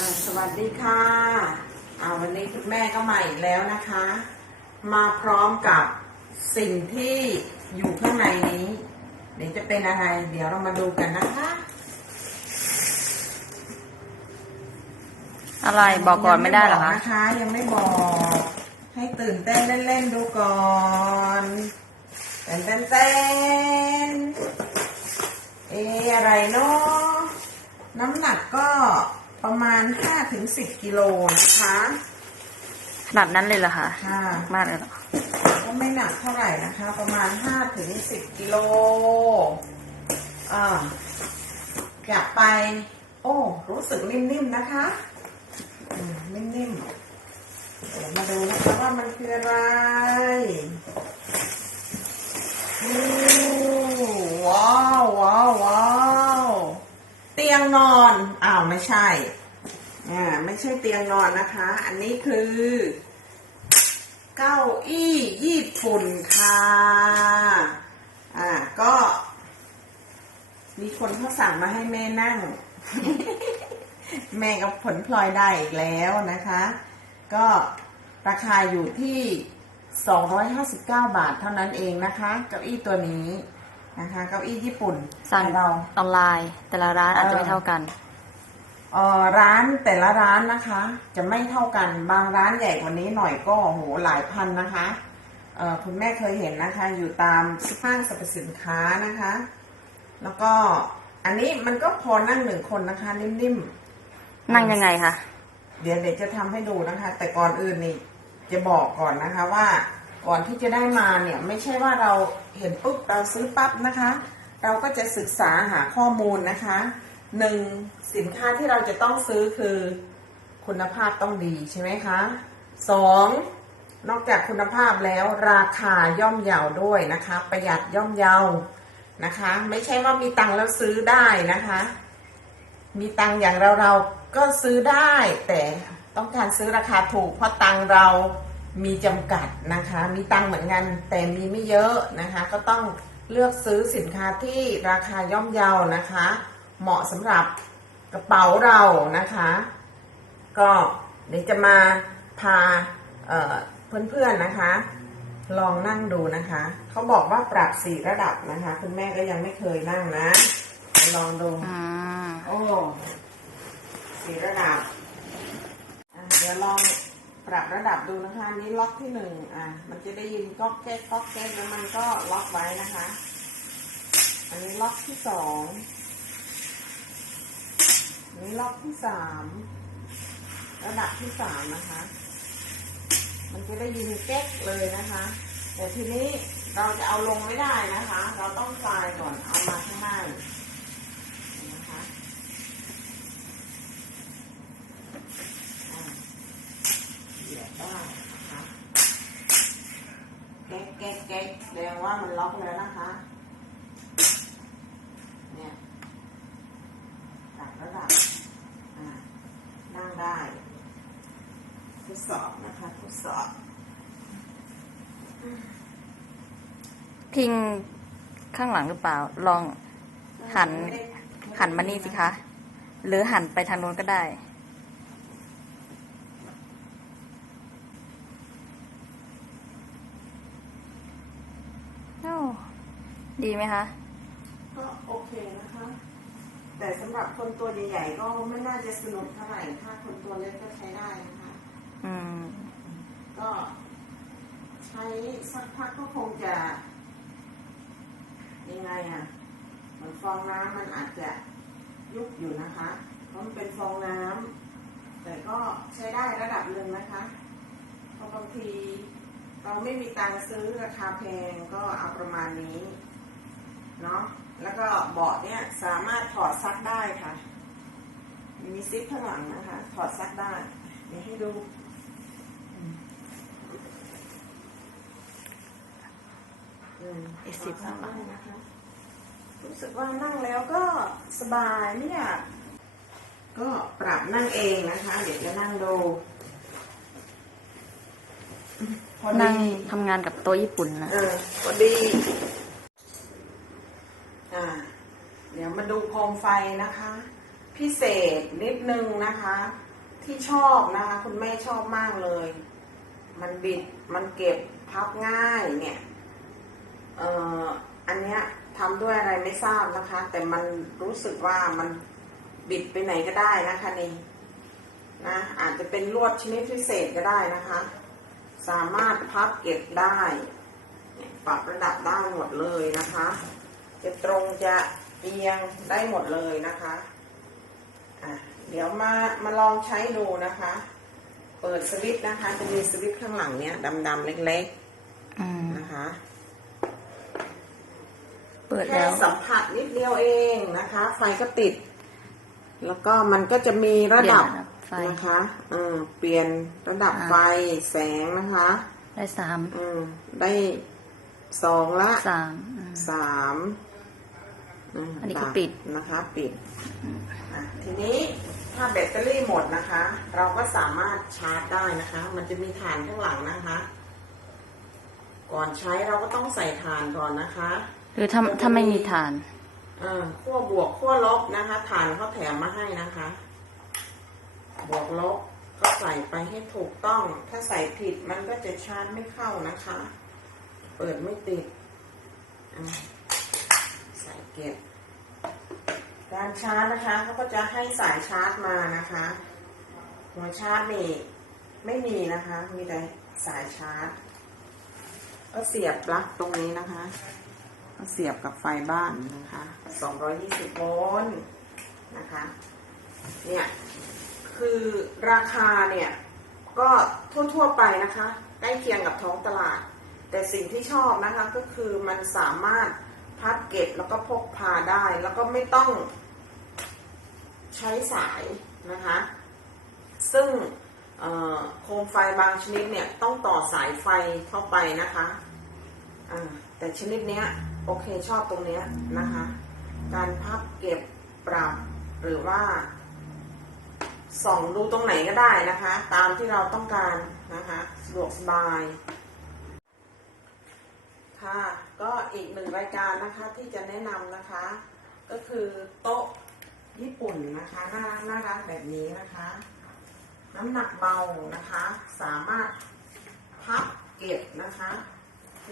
อ่าสวัสดีค่ะอ่าวันนี้คุณแม่ก็มาอีกแล้วนะคะ มาพร้อมกับสิ่งที่อยู่ข้างในนี้ เดี๋ยวจะเป็นอะไร เดี๋ยวเรามาดูกันนะคะ อะไรบอกก่อนไม่ได้เหรอยังคะบกนะคะ ยังไม่บอก ให้ตื่นเต้นเล่นๆดูก่อนเต้นเต้นเต้นเอะอะไรเนาะน้ำหนักก็ ประมาณ5-10กิโลนะคะ ขนาดนั้นเลยเหรอคะค่ะ มากเลยเหรอก็ไม่หนักเท่าไหร่นะคะ ประมาณ5-10กิโลอ่าอยากไป โอ้ รู้สึกนิ่มๆนะคะอืมนิ่มๆเดี๋ยวมาดูนะคะว่ามันคืออะไรอู้ว้าวว้าวว้าวเตียงนอน อ้าว ไม่ใช่ อ่าไม่ใช่เตียงนอนนะคะ อันนี้คือ เก้าอี้ญี่ปุ่นค่ะ อ่าก็ มีคนเขาสั่งมาให้แม่นั่ง แม่ก็ผลพลอยได้อีกแล้วนะคะ ก็ราคาอยู่ที่ 259 บาทเท่านั้นเองนะคะ เก้าอี้ตัวนี้นะคะ เก้าอี้ญี่ปุ่นสั่งเราออนไลน์ แต่ละร้านอาจจะไม่เท่ากันเอ่อ ร้านแต่ละร้านนะคะ จะไม่เท่ากันบางร้านใหญ่กว่านี้หน่อยก็โอ้โหหลายพันนะคะเอ่อคุณแม่เคยเห็นนะคะ อยู่ตามห้างสรรพสินค้านะคะ แล้วก็อันนี้มันก็พอนั่งหนึ่งคนนะคะ นิ่มๆนั่งยังไงคะเดี๋ยวเดี๋ยวจะทำให้ดูนะคะ แต่ก่อนอื่นนี่จะบอกก่อนนะคะว่าก่อนที่จะได้มาเนี่ยไม่ใช่ว่าเราเห็นปุ๊บเราซื้อปั๊บนะคะ เราก็จะศึกษาหาข้อมูลนะคะ หนึ่งสินค้าที่เราจะต้องซื้อคือคุณภาพต้องดีใช่ไหมคะสองนอกจากคุณภาพแล้วราคาย่อมเยาวด้วยนะคะ ประหยัดย่อมเยาวนะคะ ไม่ใช่ว่ามีตังค์แล้วซื้อได้นะคะ มีตังค์อย่างเราเราก็ซื้อได้ แต่ต้องการซื้อราคาถูก เพราะตังค์เรามีจำกัดนะคะ มีตังค์เหมือนกันแต่มีไม่เยอะนะคะ ก็ต้องเลือกซื้อสินค้าที่ราคาย่อมเยาวนะคะ เหมาะสำหรับกระเป๋าเรานะคะ ก็เดี๋ยวจะมาพาเอ่อเพื่อนๆนะคะ ลองนั่งดูนะคะ เขาบอกว่าปรับสี่ระดับนะคะ คุณแม่ก็ยังไม่เคยนั่งนะ ลองดูอืมโอ้สีระดับอะเดี๋ยวลองปรับระดับดูนะคะอันนี้ล็อกที่หนึ่งอะ มันจะได้ยินก๊อกแก๊กก๊อกแก๊กแล้วมันก็ล็อกไว้นะคะ อันนี้ล็อกที่สองอั นนี้ล็อกที่สามระดับที่สามนะคะ มันจะได้ยินแก๊กเลยนะคะ แต่ทีนี้เราจะเอาลงไม่ได้นะคะ เราต้องคลายก่อนเอามาข้างล่านะคะอ่าเหยียบได้นะคะแก๊กแก๊กแก๊กแสดงว่ามันล็อกแล้วนะคะ เนี่ยปรับระดับอ่านั่งได้ทดสอบนะคะทดสอบ พิงข้างหลังหรือเปล่า ลองหัน หันมานี่สิคะ หรือหันไปทางโน้นก็ได้โอ้ดีไหมคะ ก็โอเคนะคะ แต่สำหรับคนตัวใหญ่ๆก็ไม่น่าจะสนุกเท่าไหร่ ถ้าคนตัวเล็กก็ใช้ได้นะคะ อืม ก็ใช้สักพักก็คงจะ ยังไงอะเหมือนฟองน้ำมันอาจจะยุบอยู่นะคะเพราะมันเป็นฟองน้ำแต่ก็ใช้ได้ระดับหนึ่งนะคะเพราะบางทีเราไม่มีตังซื้อราคาแพงก็เอาประมาณนี้เนาะแล้วก็เบาะเนี่ยสามารถถอดซักได้ค่ะ มีซิปข้างหลังนะคะ ถอดซักได้เดี๋ยวให้ดู อืมอีกสิบข้างหลังนะคะรู้สึกว่านั่งแล้วก็สบายไม่อยากก็ปรับนั่งเองนะคะ เดี๋ยวจะนั่งดูพอนั่งดีทำงานกับโต๊ะญี่ปุ่นนะเออพอดีอ่า เดี๋ยวมาดูโคมไฟนะคะ พิเศษนิดนึงนะคะเที่ชอบนะคะ คุณแม่ชอบมากเลย มันบิดมันเก็บพับง่ายเนี่ยเอันเนี้ยทำด้วยอะไรไม่ทราบนะคะ แต่มันรู้สึกว่ามันบิดไปไหนก็ได้นะคะนี่นะอาจจะเป็นลวดชนิดพิเศษก็ได้นะคะ สามารถพับเก็บได้ปรับระดับได้หมดเลยนะคะ จะตรงจะเอียงได้หมดเลยนะคะอะเดี๋ยวมามาลองใช้ดูนะคะ เปิดสวิตช์นะคะ จะมีสวิตช์ข้างหลังเนี้ยดำๆเล็กๆนะคะ เปิดแค่แล้ว สัมผัสนิดเดียวเองนะคะ ไฟก็ติด แล้วก็มันก็จะมีระดับเปลี่ยนระดับไฟนะคะเออเปลี่ยนระดับอ่า ไฟแสงนะคะ ได้สามอืมได้สองละสามอืม สามมอันนี้คือดับปิด นะคะ ปิดอะทีนี้ถ้าแบตเตอรี่หมดนะคะ เราก็สามารถชาร์จได้นะคะ มันจะมีฐานข้างหลังนะคะ ก่อนใช้เราก็ต้องใส่ฐานก่อนนะคะ หรือถ้าถ้าไม่มีฐาน เออขั้วบวกขั้วลบนะคะฐานเขาแถมมาให้นะคะ บวกลบก็ใส่ไปให้ถูกต้อง ถ้าใส่ผิดมันก็จะชาร์จไม่เข้านะคะ เปิดไม่ติดอะใส่เก็บการชาร์จนะคะเขาก็จะให้สายชาร์จมานะคะ หัวชาร์จนี่ไม่มีนะคะ มีแต่สายชาร์จ ก็เสียบปลั๊กตรงนี้นะคะ ก็เสียบกับไฟบ้านนะคะ 220 โวลต์นะคะ เนี่ย คือราคาเนี่ย ก็ทั่วๆไปนะคะ ใกล้เคียงกับท้องตลาด แต่สิ่งที่ชอบนะคะก็คือมันสามารถพับเก็บแล้วก็พกพาได้ แล้วก็ไม่ต้องใช้สายนะคะ ซึ่งโคมไฟบางชนิดเนี่ยต้องต่อสายไฟเข้าไปนะคะ แต่ชนิดเนี้ย โอเคชอบตรงเนี้ยนะคะ การพับเก็บปรับหรือว่าส่องดูตรงไหนก็ได้นะคะ ตามที่เราต้องการนะคะสะดวกสบายค่ะก็อีกหนึ่งรายการนะคะที่จะแนะนำนะคะ ก็คือโต๊ะญี่ปุ่นนะคะน่ารักน่ารักแบบนี้นะคะ น้ำหนักเบานะคะ สามารถพับเก็บนะคะ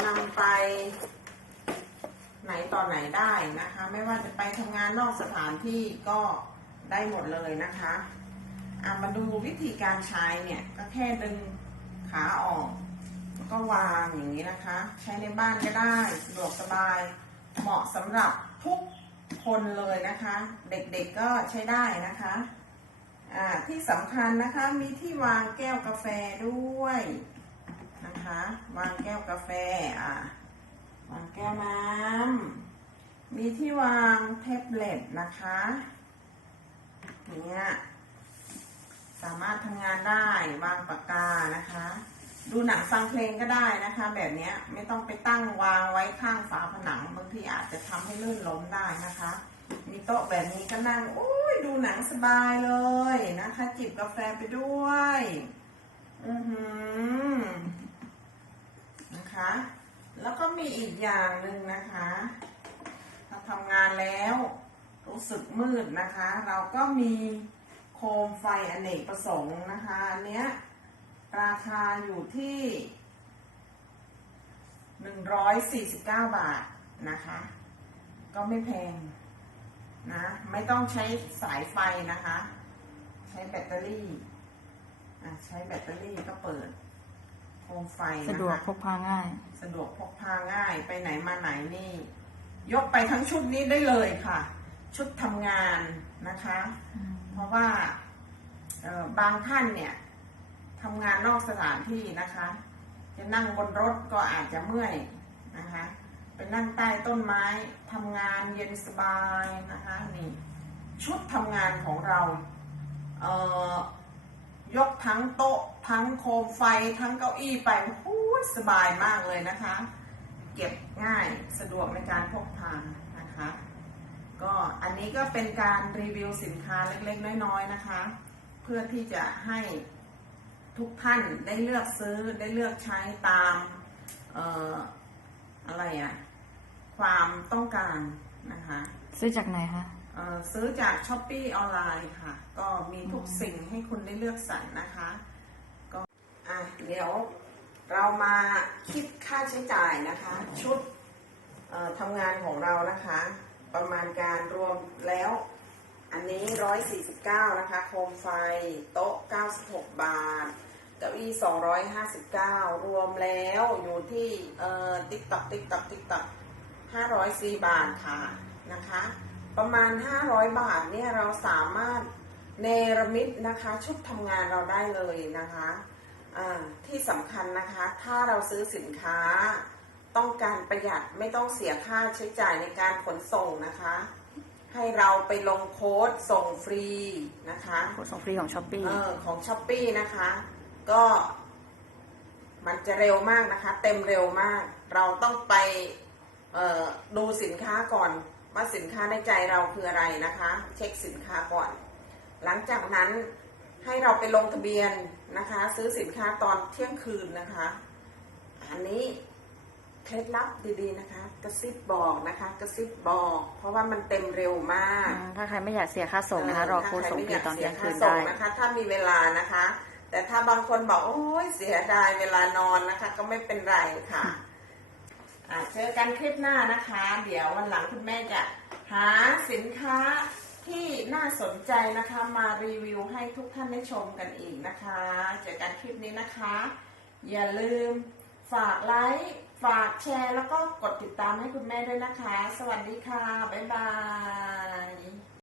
นำไป ไหนต่อไหนได้นะคะ ไม่ว่าจะไปทำงานนอกสถานที่ก็ได้หมดเลยนะคะอะมาดูวิธีการใช้เนี่ยก็แค่ดึงขาออกแล้วก็วางอย่างนี้นะคะ ใช้ในบ้านก็ได้สะดวกสบายเหมาะสำหรับทุกคนเลยนะคะ เด็กๆก็ใช้ได้นะคะอ่าที่สำคัญนะคะมีที่วางแก้วกาแฟด้วยนะคะ วางแก้วกาแฟอ่า แก้วน้ำมีที่วางแท็บเล็ตนะคะอย่างเงี้ยสามารถทำงานได้วางปากกานะคะ ดูหนังฟังเพลงก็ได้นะคะ แบบเนี้ยไม่ต้องไปตั้งวางไว้ข้างฝาผนังบางทีอาจจะทำให้ลื่นล้มได้นะคะ มีโต๊ะแบบนี้ก็นั่งโอ้ยดูหนังสบายเลยนะคะ จิบกาแฟไปด้วย อือหือนะคะ แล้วก็มีอีกอย่างหนึ่งนะคะถ้าทำงานแล้วรู้สึกมืดนะคะ เราก็มีโคมไฟอเนกประสงค์นะคะ อันเนี้ยราคาอยู่ที่ 149 บาทนะคะ ก็ไม่แพงนะ ไม่ต้องใช้สายไฟนะคะ ใช้แบตเตอรี่ใช้แบตเตอรี่ก็เปิด โคมไฟนะคะสะดวกพกพาง่าย สะดวกพกพาง่ายไปไหนมาไหนนี่ ยกไปทั้งชุดนี้ได้เลยค่ะ ชุดทำงานนะคะ เพราะว่าเอ่อบางท่านเนี่ยทำงานนอกสถานที่นะคะ จะนั่งบนรถก็อาจจะเมื่อยนะคะไปนั่งใต้ต้นไม้ทำงานเย็นสบายนะคะนี่ชุดทำงานของเราเอ่อยก ทั้งโต๊ะ ทั้งโคมไฟ ทั้งเก้าอี้ไปโอ้สบายมากเลยนะคะ เก็บง่ายสะดวกในการพกพานะคะ ก็อันนี้ก็เป็นการรีวิวสินค้าเล็กๆ น้อยๆนะคะ เพื่อที่จะให้ทุกท่านได้เลือกซื้อได้เลือกใช้ตามเอ่ออะไรอะความต้องการนะคะ ซื้อจากไหนคะ ซื้อจากช้อปปี้ออนไลน์ค่ะ ก็มีทุกสิ่งให้คุณได้เลือกสรรนะคะ ก็อะเดี๋ยวเรามาคิดค่าใช้จ่ายนะคะ ชุดทำงานของเรานะคะ ประมาณการรวมแล้ว อันนี้ 149 นะคะ โคมไฟ โต๊ะ 96 บาทเก้าอี้259 รวมแล้วอยู่ที่ติ๊กตักติ๊กตักติ๊กตัก504 บาทค่ะนะคะ ประมาณ 500 บาทเนี่ยเราสามารถเนรมิตนะคะชุดทำงานเราได้เลยนะคะอ่าที่สำคัญนะคะถ้าเราซื้อสินค้าต้องการประหยัดไม่ต้องเสียค่าใช้จ่ายในการขนส่งนะคะ ให้เราไปลงโค้ดส่งฟรีนะคะโค้ดส่งฟรีของช้อปปี้เออของช้อปปีนะคะ ก็มันจะเร็วมากนะคะ เต็มเร็วมาก เราต้องไปเอ่อดูสินค้าก่อน ว่าสินค้าในใจเราคืออะไรนะคะ เช็คสินค้าก่อน หลังจากนั้นให้เราไปลงทะเบียนนะคะ ซื้อสินค้าตอนเที่ยงคืนนะคะ อันนี้เคล็ดลับดีๆนะคะ กระซิบบอกนะคะ กระซิบบอก เพราะว่ามันเต็มเร็วมากอืมถ้าใครไม่อยากเสียค่าส่งนะคะ รอโค้ดส่งฟรีตอนเที่ยงคืนถ้าใครได้ม่อยากเสียค่าส่งนะคะ ถ้ามีเวลานะคะ แต่ถ้าบางคนบอกโอ้ยเสียดายเวลานอนนะคะ ก็ไม่เป็นไรค่ะอะ เจอกันคลิปหน้านะคะ เดี๋ยววันหลังคุณแม่จะหาสินค้าที่น่าสนใจนะคะมารีวิวให้ทุกท่านได้ชมกันอีกนะคะ เจอกันคลิปนี้นะคะ อย่าลืมฝากไลค์ฝากแชร์แล้วก็กดติดตามให้คุณแม่ด้วยนะคะ สวัสดีค่ะ บ๊ายบาย